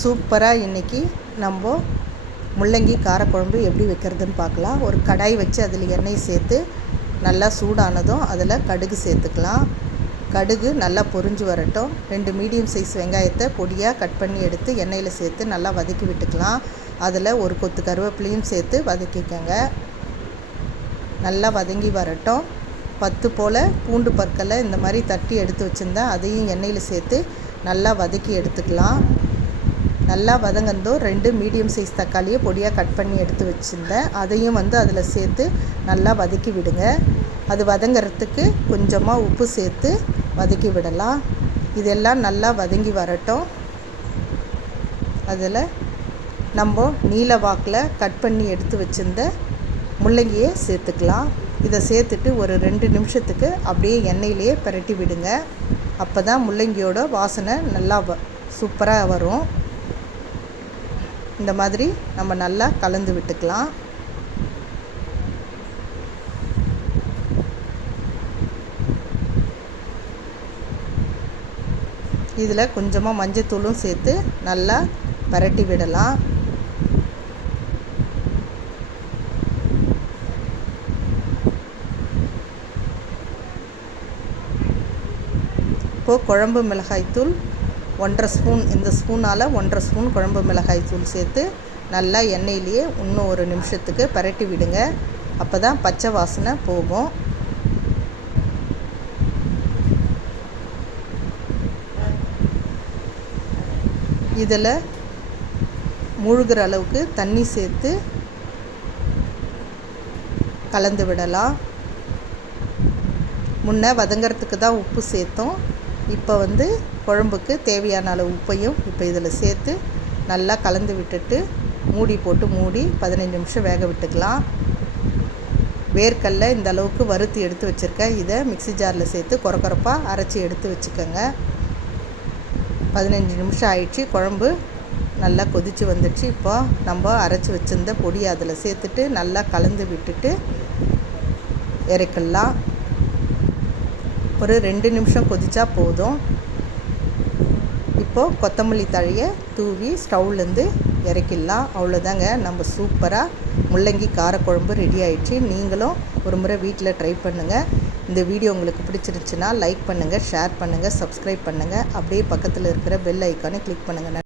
சூப்பராக இன்றைக்கி நம்ம முள்ளங்கி காரக்குழம்பு எப்படி வைக்கிறதுன்னு பார்க்கலாம். ஒரு கடாய் வச்சு அதில் எண்ணெய் சேர்த்து நல்லா சூடானதும் அதில் கடுகு சேர்த்துக்கலாம். கடுகு நல்லா பொரிஞ்சு வரட்டும். ரெண்டு மீடியம் சைஸ் வெங்காயத்தை பொடியாக கட் பண்ணி எடுத்து எண்ணெயில் சேர்த்து நல்லா வதக்கி விட்டுக்கலாம். அதில் ஒரு கொத்து கருவேப்பிலையும் சேர்த்து வதக்கிக்கோங்க. நல்லா வதங்கி வரட்டும். பத்து போல் பூண்டு பற்களை இந்த மாதிரி தட்டி எடுத்து வச்சுருந்தா அதையும் எண்ணெயில் சேர்த்து நல்லா வதக்கி எடுத்துக்கலாம். நல்லா வதங்கந்தோ ரெண்டு மீடியம் சைஸ் தக்காளியை பொடியாக கட் பண்ணி எடுத்து வச்சுருந்தேன். அதையும் வந்து அதில் சேர்த்து நல்லா வதக்கி விடுங்க. அது வதங்கிறதுக்கு கொஞ்சமாக உப்பு சேர்த்து வதக்கி விடலாம். இதெல்லாம் நல்லா வதங்கி வரட்டும். அதில் நம்ம நீல வாக்கில் கட் பண்ணி எடுத்து வச்சுருந்த முள்ளங்கியை சேர்த்துக்கலாம். இதை சேர்த்துட்டு ஒரு ரெண்டு நிமிஷத்துக்கு அப்படியே எண்ணெயிலேயே பிரட்டி விடுங்க. அப்போ தான் முள்ளங்கியோட வாசனை நல்லா வ சூப்பராக வரும். இந்த மாதிரி நம்ம நல்லா கலந்து விட்டுக்கலாம். இதில் கொஞ்சமாக மஞ்சத்தூளும் சேர்த்து நல்லா பரட்டி விடலாம். இப்போது குழம்பு மிளகாய்த்தூள் ஒன்றரை ஸ்பூன் இந்த ஸ்பூனால் ஒன்றரை ஸ்பூன் குழம்பு மிளகாய் தூள் சேர்த்து நல்லா எண்ணெயிலேயே இன்னும் ஒரு நிமிஷத்துக்கு பரட்டி விடுங்க. அப்போ தான் பச்சை வாசனை போகும். இதில் மூழ்கிற அளவுக்கு தண்ணி சேர்த்து கலந்து விடலாம். முன்னே வதங்கிறதுக்கு தான் உப்பு சேர்த்தோம். இப்போ வந்து குழம்புக்கு தேவையான அளவு உப்பையும் இப்போ இதில் சேர்த்து நல்லா கலந்து விட்டுட்டு மூடி போட்டு மூடி பதினஞ்சு நிமிஷம் வேக விட்டுக்கலாம். வேர்க்கல்ல இந்த அளவுக்கு வறுத்து எடுத்து வச்சுருக்கேன். இதை மிக்சி ஜாரில் சேர்த்து குறக்குறப்பாக அரைச்சி எடுத்து வச்சுக்கோங்க. பதினஞ்சு நிமிஷம் ஆயிடுச்சு. குழம்பு நல்லா கொதித்து வந்துடுச்சு. இப்போ நம்ம அரைச்சி வச்சுருந்த பொடி அதில் சேர்த்துட்டு நல்லா கலந்து விட்டுட்டு இறக்கலாம் ஒரு ரெண்டு நிமிஷம் கொதிச்சா போதும். இப்போது கொத்தமல்லி தழையை தூவி ஸ்டவ்லேருந்து இறக்கிடலாம். அவ்வளோதாங்க. நம்ம சூப்பராக முள்ளங்கி காரக்குழம்பு ரெடி ஆயிடுச்சு. நீங்களும் ஒரு முறை வீட்டில் ட்ரை பண்ணுங்கள் இந்த வீடியோ உங்களுக்கு பிடிச்சிருந்துச்சுன்னா லைக் பண்ணுங்கள் ஷேர் பண்ணுங்கள் சப்ஸ்கிரைப் பண்ணுங்கள் அப்படியே பக்கத்தில் இருக்கிற பெல் ஐக்கானை கிளிக் பண்ணுங்கள்